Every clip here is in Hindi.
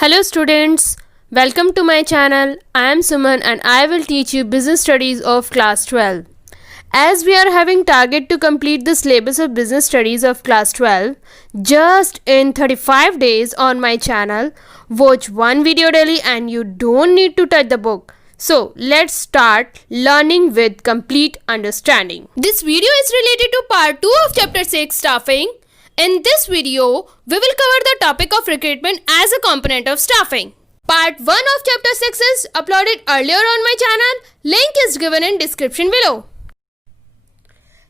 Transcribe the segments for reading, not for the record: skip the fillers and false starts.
Hello students, welcome to my channel. I am Suman and I will teach you business studies of class 12. As we are having target to complete the syllabus of business studies of class 12 just in 35 days on my channel, watch one video daily and you don't need to touch the book. So let's start learning with complete understanding. This video is related to part 2 of chapter 6 staffing. In this video, we will cover the topic of recruitment as a component of staffing. Part 1 of chapter 6 is uploaded earlier on my channel. Link is given in description below.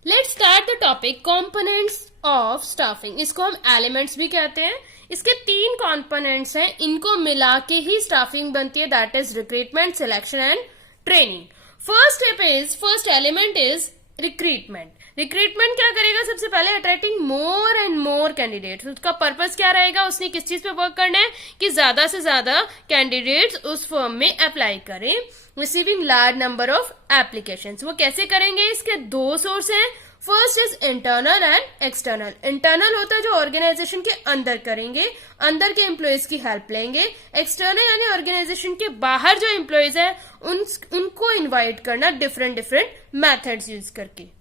Let's start the topic components of staffing. इसको हम elements भी कहते हैं. इसके 3 components हैं. इनको मिला के ही staffing बनती है. That is recruitment, selection and training. First element is recruitment. Recruitment क्या करेगा? सबसे पहले attracting more and more candidates. उसका पर्पस क्या रहेगा? उसने किस चीज पे वर्क करना है कि ज्यादा से ज्यादा कैंडिडेट्स उस फर्म में अप्लाई करें. Receiving large number of applications. वो कैसे करेंगे? इसके 2 सोर्स हैं. First is internal and external. Internal होता है जो ऑर्गेनाइजेशन के अंदर करेंगे, अंदर के एम्प्लॉयज की हेल्प लेंगे. एक्सटर्नल यानी ऑर्गेनाइजेशन के बाहर जो एम्प्लॉयज है उनको इन्वाइट करना डिफरेंट मेथड्स यूज करके.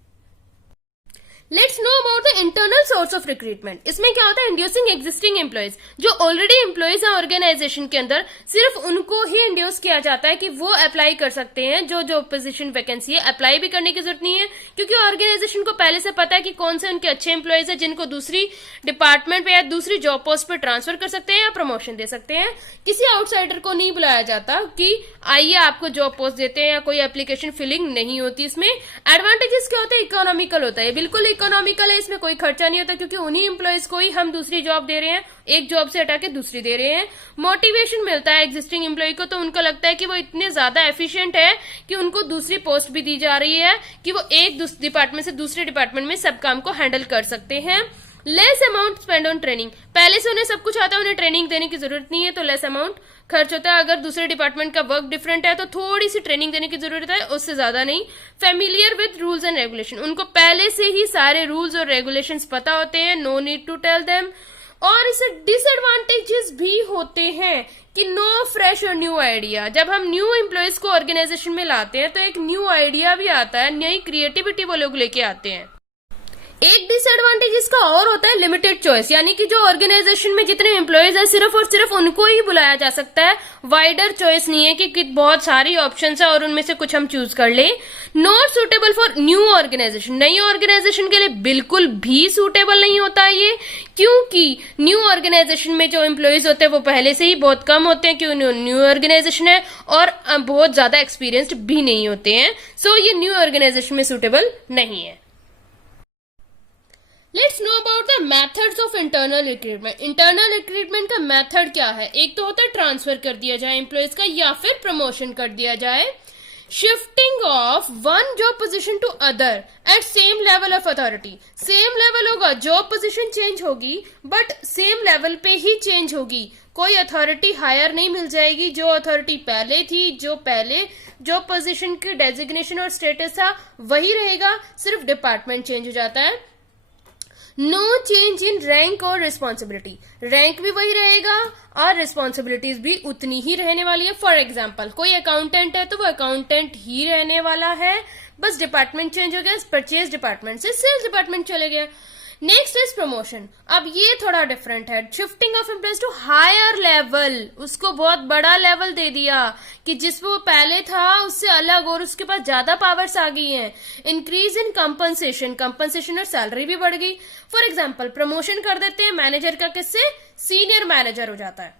Let's know about the internal source of recruitment. इसमें क्या होता है? Inducing existing employees. जो ऑलरेडी एम्प्लॉयज हैं ऑर्गेनाइजेशन के अंदर, सिर्फ उनको ही इंड्यूस किया जाता है कि वो अप्लाई कर सकते हैं. जो पोजीशन वैकेंसी है अप्लाई भी करने की जरूरत नहीं है, क्योंकि ऑर्गेनाइजेशन को पहले से पता है कि कौन से उनके अच्छे एम्प्लॉयज है जिनको दूसरी डिपार्टमेंट पे या दूसरी जॉब पोस्ट पे ट्रांसफर कर सकते हैं या प्रमोशन दे सकते हैं. किसी आउटसाइडर को नहीं बुलाया जाता कि आइए आपको जॉब पोस्ट देते हैं, या कोई एप्लीकेशन फिलिंग नहीं होती. इसमें एडवांटेजेस क्या होते हैं? इकोनॉमिकल होता है. बिल्कुल इकोनॉमिकल है. इसमें कोई खर्चा नहीं होता, क्योंकि उन्हीं एम्प्लॉयज को ही हम दूसरी जॉब दे रहे हैं, एक जॉब से हटा के दूसरी दे रहे हैं. मोटिवेशन मिलता है एग्जिस्टिंग एम्प्लॉय को, तो उनको लगता है कि वो इतने ज्यादा एफिशिएंट है कि उनको दूसरी पोस्ट भी दी जा रही है कि वो एक डिपार्टमेंट से दूसरे डिपार्टमेंट में सब काम को हैंडल कर सकते हैं. Less amount spend on training. पहले से उन्हें सब कुछ आता है, उन्हें ट्रेनिंग देने की जरूरत नहीं है, तो लेस अमाउंट खर्च होता है. अगर दूसरे डिपार्टमेंट का वर्क डिफरेंट है तो थोड़ी सी ट्रेनिंग देने की जरूरत है, उससे ज्यादा नहीं. Familiar with rules and regulation. उनको पहले से ही सारे रूल्स और रेगुलेशंस पता होते हैं. No need to tell them. और इससे डिसएडवांटेजेस भी होते हैं कि नो फ्रेश और न्यू आइडिया. जब हम न्यू एम्प्लॉयज को ऑर्गेनाइजेशन में लाते हैं तो एक न्यू आइडिया भी आता है, नई क्रिएटिविटी वो लोग लेके आते हैं. एक डिसएडवांटेज इसका और होता है लिमिटेड चॉइस. यानी कि जो ऑर्गेनाइजेशन में जितने एम्प्लॉयज है सिर्फ और सिर्फ उनको ही बुलाया जा सकता है. वाइडर चॉइस नहीं है कि बहुत सारी ऑप्शंस है और उनमें से कुछ हम चूज कर ले. Not suitable for new organisation. नई ऑर्गेनाइजेशन के लिए बिल्कुल भी सुटेबल नहीं होता ये, क्योंकि न्यू ऑर्गेनाइजेशन में जो एम्प्लॉयज होते हैं वो पहले से ही बहुत कम होते हैं, क्यों? न्यू ऑर्गेनाइजेशन है और बहुत ज्यादा एक्सपीरियंस्ड भी नहीं होते हैं. सो ये न्यू ऑर्गेनाइजेशन में सुटेबल नहीं है. Let's know about the methods of internal recruitment. Internal recruitment का मेथड क्या है? एक तो होता है ट्रांसफर कर दिया जाए एम्प्लॉयज का, या फिर प्रमोशन कर दिया जाए. Shifting of one job position to other at same level of authority. Same level होगा, जॉब पोजीशन चेंज होगी बट सेम लेवल पे ही चेंज होगी. कोई अथॉरिटी हायर नहीं मिल जाएगी. जो अथॉरिटी पहले थी, जो पहले जॉब पोजीशन की डेजिग्नेशन और स्टेटस था वही रहेगा, सिर्फ डिपार्टमेंट चेंज हो जाता है. नो चेंज इन रैंक और रिस्पॉन्सिबिलिटी. रैंक भी वही रहेगा और रिस्पॉन्सिबिलिटीज भी उतनी ही रहने वाली है. फॉर एग्जाम्पल कोई अकाउंटेंट है तो वो अकाउंटेंट ही रहने वाला है, बस डिपार्टमेंट चेंज हो गया. परचेज डिपार्टमेंट से सेल्स डिपार्टमेंट चले गया. Next is promotion. अब ये थोड़ा डिफरेंट है. Shifting of employees to higher level. उसको बहुत बड़ा लेवल दे दिया कि जिस वो पहले था उससे अलग और उसके पास ज्यादा पावर्स आ गई हैं. इंक्रीज इन कंपनसेशन और सैलरी भी बढ़ गई. फॉर एग्जाम्पल प्रमोशन कर देते हैं मैनेजर का, किससे? सीनियर मैनेजर हो जाता है.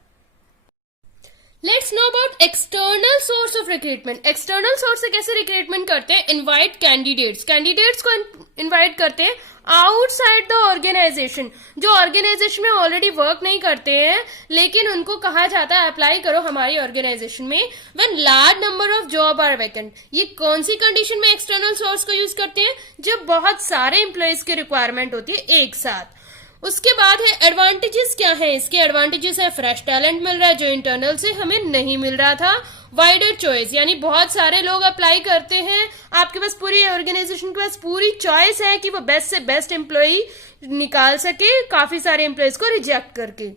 Let's know about external source of recruitment. External source से कैसे रिक्रूटमेंट करते हैं? इनवाइट कैंडिडेट्स को इनवाइट करते हैं आउटसाइड द ऑर्गेनाइजेशन. जो ऑर्गेनाइजेशन में ऑलरेडी वर्क नहीं करते हैं लेकिन उनको कहा जाता है अप्लाई करो हमारी ऑर्गेनाइजेशन में. When large number of job are vacant. ये कौन सी कंडीशन में एक्सटर्नल सोर्स को यूज करते हैं? जब बहुत सारे एम्प्लॉयज की रिक्वायरमेंट होती है एक साथ. उसके बाद है एडवांटेजेस. क्या है इसके एडवांटेजेस? है फ्रेश टैलेंट मिल रहा है जो इंटरनल से हमें नहीं मिल रहा था. वाइडर चॉइस, यानी बहुत सारे लोग अप्लाई करते हैं, आपके पास पूरी ऑर्गेनाइजेशन के पास पूरी चॉइस है कि वो बेस्ट से बेस्ट एम्प्लॉय निकाल सके काफी सारे एम्प्लॉयज को रिजेक्ट करके.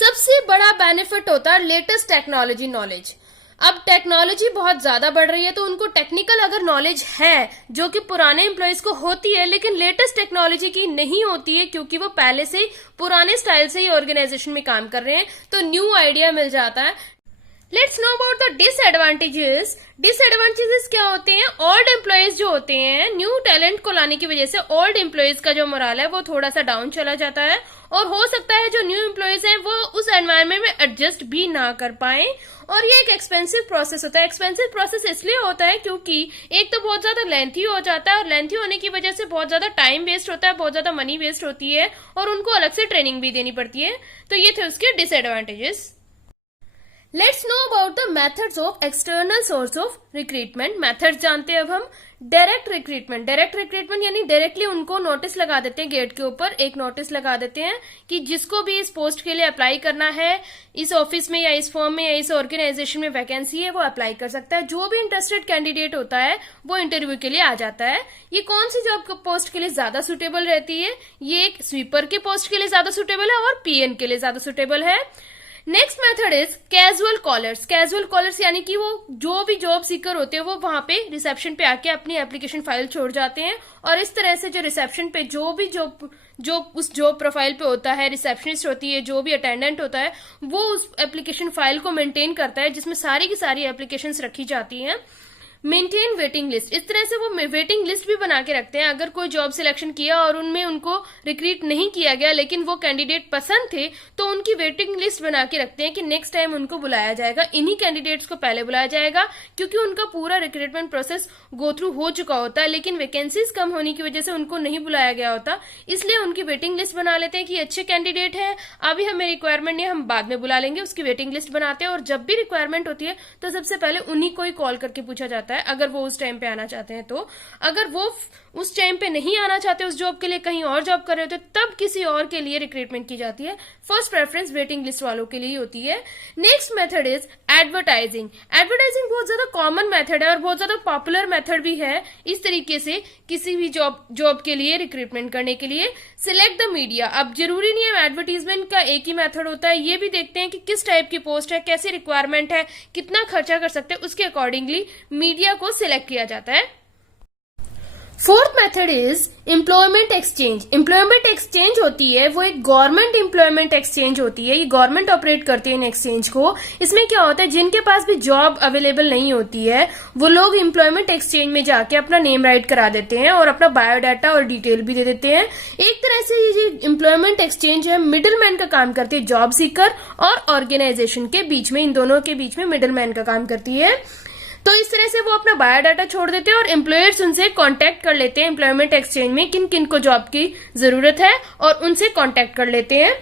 सबसे बड़ा बेनिफिट होता है लेटेस्ट टेक्नोलॉजी नॉलेज। अब टेक्नोलॉजी बहुत ज्यादा बढ़ रही है तो उनको टेक्निकल अगर नॉलेज है जो कि पुराने एम्प्लॉयज को होती है लेकिन लेटेस्ट टेक्नोलॉजी की नहीं होती है क्योंकि वो पहले से पुराने स्टाइल से ही ऑर्गेनाइजेशन में काम कर रहे हैं, तो न्यू आइडिया मिल जाता है। Let's know about the disadvantages. Disadvantages क्या होते हैं? ओल्ड एम्प्लॉयज जो होते हैं, न्यू टैलेंट को लाने की वजह से ओल्ड एम्प्लॉयज का जो मोराल है वो थोड़ा सा डाउन चला जाता है और हो सकता है जो न्यू एम्प्लॉयज हैं वो उस एनवायरनमेंट में एडजस्ट भी ना कर पाए। और ये एक एक्सपेंसिव प्रोसेस होता है। एक्सपेंसिव प्रोसेस इसलिए होता है क्योंकि एक तो बहुत ज्यादा लेंथी हो जाता है और लेंथी होने की वजह से बहुत ज्यादा टाइम वेस्ट होता है, बहुत ज्यादा मनी वेस्ट होती है और उनको अलग से ट्रेनिंग भी देनी पड़ती है। तो ये थे उसके disadvantages. Let's know about the methods of external source of recruitment. Methods जानते हैं अब हम। Direct recruitment. डायरेक्ट रिक्रूटमेंट यानी डायरेक्टली उनको नोटिस लगा देते हैं, गेट के ऊपर एक नोटिस लगा देते हैं कि जिसको भी इस पोस्ट के लिए अप्लाई करना है, इस ऑफिस में या इस फर्म में या इस ऑर्गेनाइजेशन में वैकेंसी है, वो अप्लाई कर सकता है। जो भी इंटरेस्टेड कैंडिडेट होता है वो इंटरव्यू के लिए आ जाता है। ये कौन सी जॉब पोस्ट के लिए ज्यादा सुटेबल रहती है? ये एक स्वीपर के पोस्ट के लिए ज्यादा सुटेबल है और पीएन के लिए ज्यादा सुटेबल है। Next method is casual callers. Casual callers यानी कि वो जो भी जॉब सीकर होते हैं वो वहां पे रिसेप्शन पे आके अपनी एप्लीकेशन फाइल छोड़ जाते हैं और इस तरह से जो रिसेप्शन पे जो भी जो उस जॉब प्रोफाइल पे होता है, रिसेप्शनिस्ट होती है, जो भी अटेंडेंट होता है, वो उस एप्लीकेशन फाइल को मेंटेन करता है जिसमें सारी की सारी एप्लीकेशंस रखी जाती हैं। Maintain waiting list. इस तरह से वो वेटिंग लिस्ट भी बना के रखते हैं। अगर कोई जॉब सिलेक्शन किया और उनमें उनको रिक्रूट नहीं किया गया लेकिन वो कैंडिडेट पसंद थे तो उनकी वेटिंग लिस्ट बना के रखते हैं कि नेक्स्ट टाइम उनको बुलाया जाएगा, इन्हीं कैंडिडेट्स को पहले बुलाया जाएगा क्योंकि उनका पूरा रिक्रूटमेंट प्रोसेस गो थ्रू हो चुका होता है लेकिन वैकेंसीज कम होने की वजह से उनको नहीं बुलाया गया होता। इसलिए उनकी वेटिंग लिस्ट बना लेते हैं कि अच्छे कैंडिडेट है, अभी हमें रिक्वायरमेंट नहीं, हम बाद में बुला लेंगे। उसकी वेटिंग लिस्ट बनाते हैं और जब भी रिक्वायरमेंट होती है तो सबसे पहले उन्हीं को ही कॉल करके पूछा जाता है अगर वो उस टाइम पे आना चाहते हैं। तो अगर वो उस टाइम पे नहीं आना चाहते उस जॉब के लिए, कहीं और जॉब कर रहे होते, तब किसी और के लिए रिक्रूटमेंट की जाती है। फर्स्ट प्रेफरेंस वेटिंग लिस्ट वालों के लिए होती है। Next method is advertising. Advertising बहुत ज्यादा कॉमन मेथड है और बहुत ज्यादा पॉपुलर मेथड भी है। इस तरीके से किसी भी जॉब के लिए रिक्रूटमेंट करने के लिए सिलेक्ट द मीडिया। अब जरूरी नहीं है एडवर्टीजमेंट का एक ही मेथड होता है, ये भी देखते हैं कि किस टाइप की पोस्ट है, कैसी रिक्वायरमेंट है, कितना खर्चा कर सकते हैं, उसके अकॉर्डिंगली मीडिया को सिलेक्ट किया जाता है। Fourth method is employment exchange. Employment exchange होती है वो एक गवर्नमेंट एम्प्लॉयमेंट एक्सचेंज होती है। ये गवर्नमेंट ऑपरेट करती है इन एक्सचेंज को। इसमें क्या होता है, जिनके पास भी जॉब अवेलेबल नहीं होती है वो लोग एम्प्लॉयमेंट एक्सचेंज में जाके अपना नेम राइट करा देते हैं और अपना बायोडाटा और डिटेल भी दे देते हैं। एक तरह से ये एम्प्लॉयमेंट एक्सचेंज है मिडिल मैन का काम करती है, जॉब सीकर और ऑर्गेनाइजेशन के बीच में, इन दोनों के बीच में मिडिल मैन का काम करती है। तो इस तरह से वो अपना बायोडाटा छोड़ देते हैं और एम्प्लॉयर्स उनसे कांटेक्ट कर लेते हैं एम्प्लॉयमेंट एक्सचेंज में किन किन को जॉब की जरूरत है और उनसे कांटेक्ट कर लेते हैं।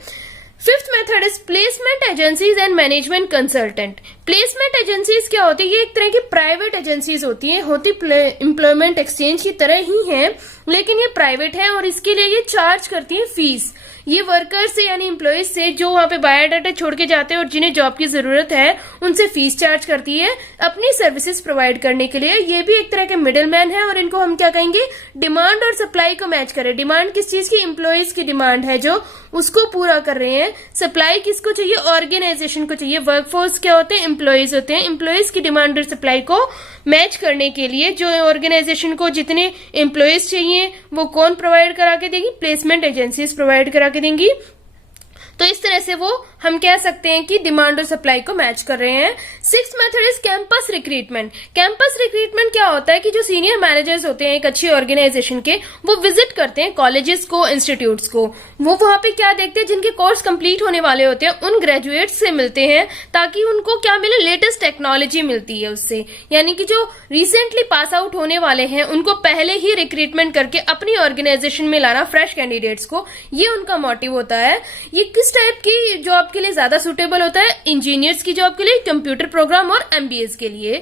Fifth method is placement agencies and management consultant. Placement agencies क्या होती है? ये एक तरह की प्राइवेट एजेंसीज होती है, होती एम्प्लॉयमेंट एक्सचेंज की तरह ही है लेकिन ये प्राइवेट है और इसके लिए ये चार्ज करती है फीस। ये वर्कर्स से यानी एम्प्लॉयज से जो वहां पे बायोडाटा छोड़ के जाते हैं और जिन्हें जॉब की जरूरत है उनसे फीस चार्ज करती है अपनी सर्विसेज प्रोवाइड करने के लिए। ये भी एक तरह के मिडिल मैन है और इनको हम क्या कहेंगे, डिमांड और सप्लाई को मैच करें। डिमांड किस चीज की? एम्प्लॉयज की डिमांड है जो उसको पूरा कर रहे हैं। सप्लाई किसको चाहिए? ऑर्गेनाइजेशन को चाहिए। वर्कफोर्स क्या होते हैं? एम्प्लॉयज होते हैं। एम्प्लॉयज की डिमांड और सप्लाई को मैच करने के लिए जो ऑर्गेनाइजेशन को जितने एम्प्लॉयज चाहिए वो कौन प्रोवाइड करा के देगी? प्लेसमेंट एजेंसीज प्रोवाइड करा के देंगी। तो इस तरह से वो हम कह सकते हैं कि डिमांड और सप्लाई को मैच कर रहे हैं। Sixth method is campus recruitment. Campus recruitment क्या होता है कि जो सीनियर मैनेजर्स होते हैं एक अच्छी ऑर्गेनाइजेशन के, वो विजिट करते हैं कॉलेजेस को, इंस्टीट्यूट्स को। वो वहां पे क्या देखते हैं, जिनके कोर्स कंप्लीट होने वाले होते हैं उन ग्रेजुएट्स से मिलते हैं ताकि उनको क्या मिले, लेटेस्ट टेक्नोलॉजी मिलती है उससे। यानी कि जो रिसेंटली पास आउट होने वाले हैं उनको पहले ही रिक्रूटमेंट करके अपनी ऑर्गेनाइजेशन में लाना, फ्रेश कैंडिडेट्स को, ये उनका मोटिव होता है। ये किस टाइप की जॉब के लिए ज्यादा सुटेबल होता है? इंजीनियर्स की जॉब के लिए, कंप्यूटर प्रोग्राम और एमबीएस के लिए।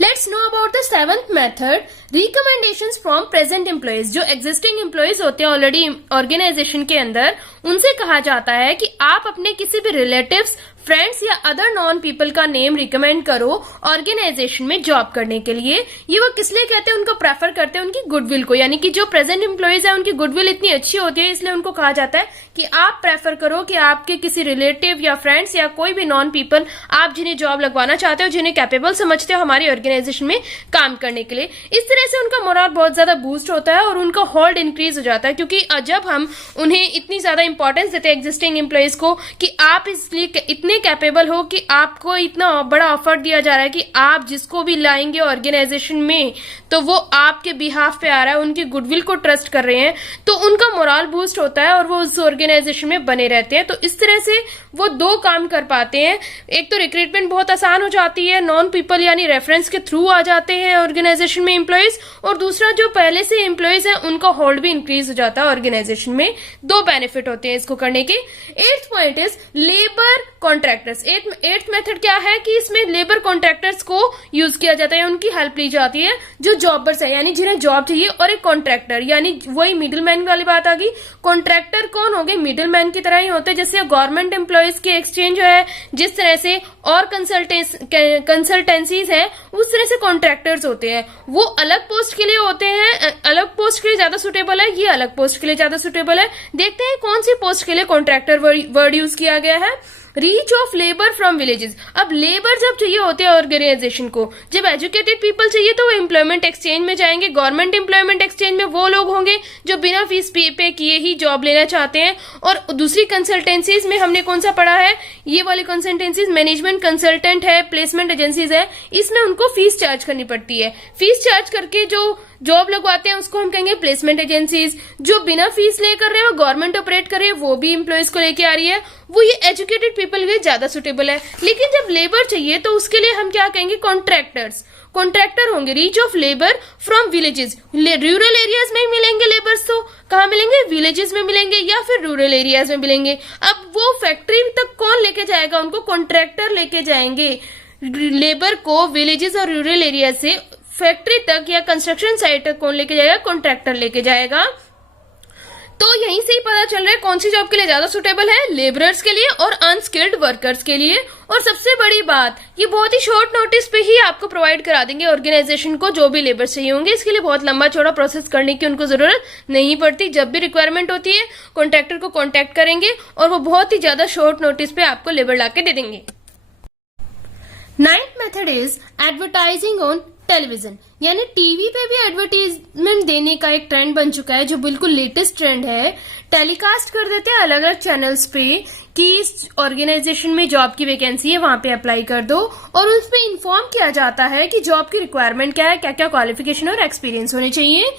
Let's know about the seventh method, recommendations from present employees. जो एग्जिस्टिंग एम्प्लॉयज होते हैं ऑलरेडी ऑर्गेनाइजेशन के अंदर, उनसे कहा जाता है कि आप अपने किसी भी रिलेटिव्स, फ्रेंड्स या अदर नॉन पीपल का नेम रिकमेंड करो ऑर्गेनाइजेशन में जॉब करने के लिए। ये वो किस लिए कहते हैं, उनको प्रेफर करते हैं उनकी गुडविल को, यानी कि जो प्रेजेंट एम्प्लॉयज है उनकी गुडविल इतनी अच्छी होती है, इसलिए उनको कहा जाता है कि आप प्रेफर करो कि आपके किसी रिलेटिव या फ्रेंड्स या कोई भी नॉन पीपल आप जिन्हें जॉब लगवाना चाहते हो, जिन्हें कैपेबल समझते हो हमारी ऑर्गेनाइजेशन में काम करने के लिए। इस तरह से उनका मोरल बहुत ज्यादा बूस्ट होता है और उनका होल्ड इंक्रीज हो जाता है, क्योंकि जब हम उन्हें इतनी ज्यादा इंपॉर्टेंस देते हैं एग्जिस्टिंग एम्प्लॉयज को कि आप इसलिए इतने कैपेबल हो कि आपको इतना बड़ा ऑफर दिया जा रहा है कि आप जिसको भी लाएंगे ऑर्गेनाइजेशन में तो वो आपके बिहाफ पे आ रहा है, उनकी गुडविल को ट्रस्ट कर रहे हैं, तो उनका मोरल बूस्ट होता है और वो उस ऑर्गेनाइजेशन में बने रहते हैं। तो इस तरह से वो दो काम कर पाते हैं, एक तो रिक्रूटमेंट बहुत आसान हो जाती है, नॉन पीपल यानी रेफरेंस के थ्रू आ जाते हैं ऑर्गेनाइजेशन में एम्प्लॉयज, और दूसरा जो पहले से एम्प्लॉयज है उनका होल्ड भी इंक्रीज हो जाता है ऑर्गेनाइजेशन में। दो बेनिफिट होते हैं इसको करने के। 8th point is labour contractors. 8th method क्या है कि इसमें लेबर कॉन्ट्रैक्टर्स को यूज किया जाता है, उनकी हेल्प ली जाती है जो जॉबर्स है यानी जिन्हें जॉब चाहिए, और एक कॉन्ट्रैक्टर यानी वही मिडिल मैन वाली बात आ गई। कॉन्ट्रैक्टर कौन हो गए, मिडिल मैन की तरह ही होते हैं, जैसे गवर्नमेंट एम्प्लॉयज के एक्सचेंज है जिस तरह से और कंसल्टेंसीज है उस तरह से कॉन्ट्रैक्टर्स होते हैं। वो अलग पोस्ट के लिए होते हैं, अलग पोस्ट के लिए ज्यादा सुटेबल है, ये अलग पोस्ट के लिए ज्यादा सुटेबल है। देखते हैं कौन सी पोस्ट के लिए कॉन्ट्रैक्टर वर्ड यूज किया गया है। Reach of labour from villages. अब लेबर जब चाहिए होते हैं ऑर्गेनाइजेशन को, जब एजुकेटेड पीपल चाहिए तो वो एम्प्लॉयमेंट एक्सचेंज में जाएंगे। गवर्नमेंट एम्प्लॉयमेंट एक्सचेंज में वो लोग होंगे जो बिना फीस पे किए ही जॉब लेना चाहते हैं। और दूसरी कंसल्टेंसीज में हमने कौन सा पढ़ा है, ये वाली कंसल्टेंसीज मैनेजमेंट कंसल्टेंट है, प्लेसमेंट एजेंसीज है, इसमें उनको फीस चार्ज करनी पड़ती है। फीस चार्ज करके जो जॉब लगवाते हैं उसको हम कहेंगे प्लेसमेंट एजेंसीज। जो बिना फीस ले कर रहे हैं, गवर्नमेंट ऑपरेट कर रही है, वो भी एम्प्लॉयज को लेके आ रही है, वो ये एजुकेटेड पीपल के ज्यादा सुटेबल है। लेकिन जब लेबर चाहिए तो उसके लिए हम क्या कहेंगे, कॉन्ट्रैक्टर्स। कॉन्ट्रैक्टर होंगे reach of labour from villages. Rural areas में ही मिलेंगे लेबर्स, तो कहाँ मिलेंगे, विलेजेस में मिलेंगे या फिर रूरल एरियाज में मिलेंगे। अब वो फैक्ट्री तक कौन लेके जाएगा, उनको कॉन्ट्रैक्टर लेके जाएंगे लेबर को विलेजेस और रूरल एरिया से फैक्ट्री तक या कंस्ट्रक्शन साइट तक। कौन लेके जाएगा, कॉन्ट्रैक्टर लेके जाएगा। तो यहीं से ही पता चल रहा है कौन सी जॉब के लिए ज्यादा सुटेबल है, लेबरर्स के लिए और अनस्किल्ड वर्कर्स के लिए। और सबसे बड़ी बात, ये बहुत ही शॉर्ट नोटिस पे ही आपको प्रोवाइड करा देंगे ऑर्गेनाइजेशन को जो भी लेबर चाहिए होंगे। इसके लिए बहुत लंबा चौड़ा प्रोसेस करने की उनको जरूरत नहीं पड़ती। जब भी रिक्वायरमेंट होती है कॉन्ट्रैक्टर को कॉन्टैक्ट करेंगे और वो बहुत ही ज्यादा शॉर्ट नोटिस पे आपको लेबर ला के दे देंगे। 9th method is advertising on television, यानी टीवी पे भी एडवर्टीजमेंट देने का एक ट्रेंड बन चुका है जो बिल्कुल लेटेस्ट ट्रेंड है। टेलीकास्ट कर देते हैं अलग अलग चैनल्स पे कि इस ऑर्गेनाइजेशन में जॉब की वैकेंसी है, वहां पे अप्लाई कर दो, और उसमें इन्फॉर्म किया जाता है कि जॉब की रिक्वायरमेंट क्या है, क्या क्या क्वालिफिकेशन और एक्सपीरियंस होने चाहिए।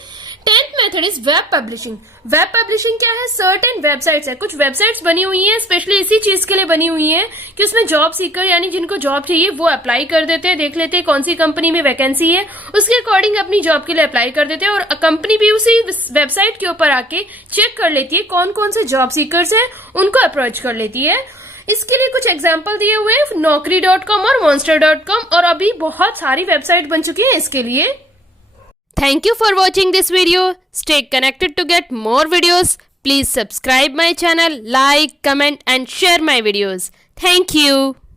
10th method is web publishing. Web publishing क्या है, सर्टेन वेबसाइट्स है, कुछ वेबसाइट्स बनी हुई हैं स्पेशली इसी चीज के लिए बनी हुई हैं कि उसमें जॉब सीकर यानी जिनको जॉब चाहिए वो अप्लाई कर देते हैं, देख लेते हैं कौन सी कंपनी में वैकेंसी है, उसके अकॉर्डिंग अपनी जॉब के लिए अप्लाई कर देते हैं, और कंपनी भी उसी वेबसाइट के ऊपर आके चेक कर लेती है कौन कौन से जॉब सीकर्स हैं, उनको अप्रोच कर लेती है। इसके लिए कुछ एग्जाम्पल दिए हुए हैं naukri.com और monster.com, और अभी बहुत सारी वेबसाइट बन चुकी है इसके लिए। Thank you for watching this video. Stay connected to get more videos. Please subscribe my channel, like, comment and share my videos. Thank you.